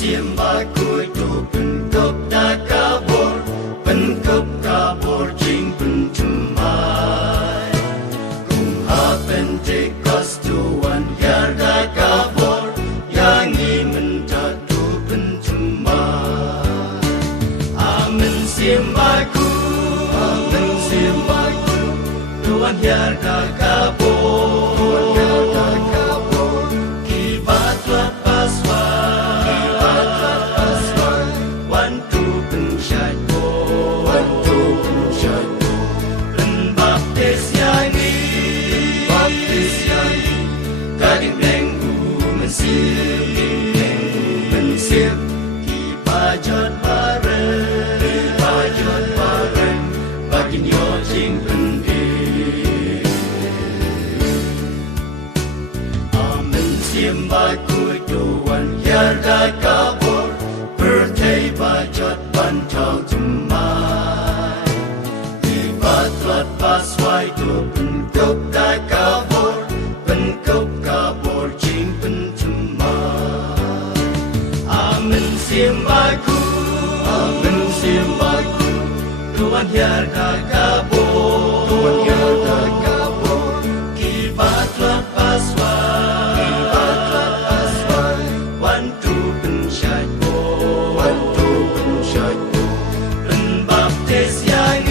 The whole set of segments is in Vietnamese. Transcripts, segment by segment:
siembah kudu bentuk dah kabur jing pencemai kumha pentekos tuan yar dah kabur yang ingin menjatu pencemai amin siembahku tuan yar dah kabur kibat lepas wantu pensyaitu penbaptis yang gading minggu mensir kibajot bareng bagi nyocing pendir amin siembah kuduan yar dah kabur bertai bajot bantau jemai kibat lepas waitu bentuk dah kabur jing pencemai amin siembahku tuan yar dah kabur kibat lepas wantu pensyaitu penbaptis yang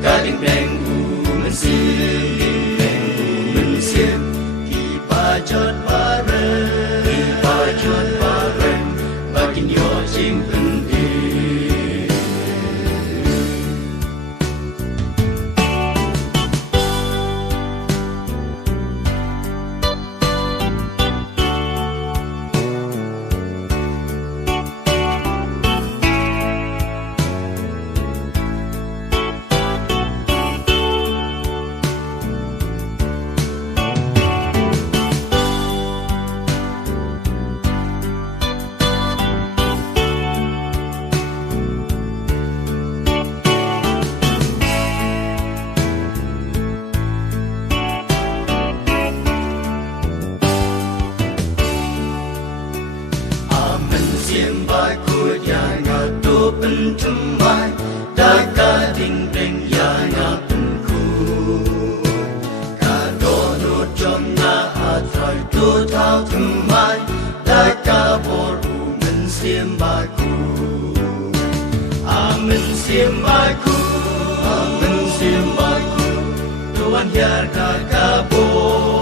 gading minggu mensir kibajot bareng bagi nyocing pendir siembah yang ngatu pencemai dah gading beng yang ngapenku kadono jomna atrai tu tau temai dah kabur men siembahku amin siembahku tuan yar dah kabur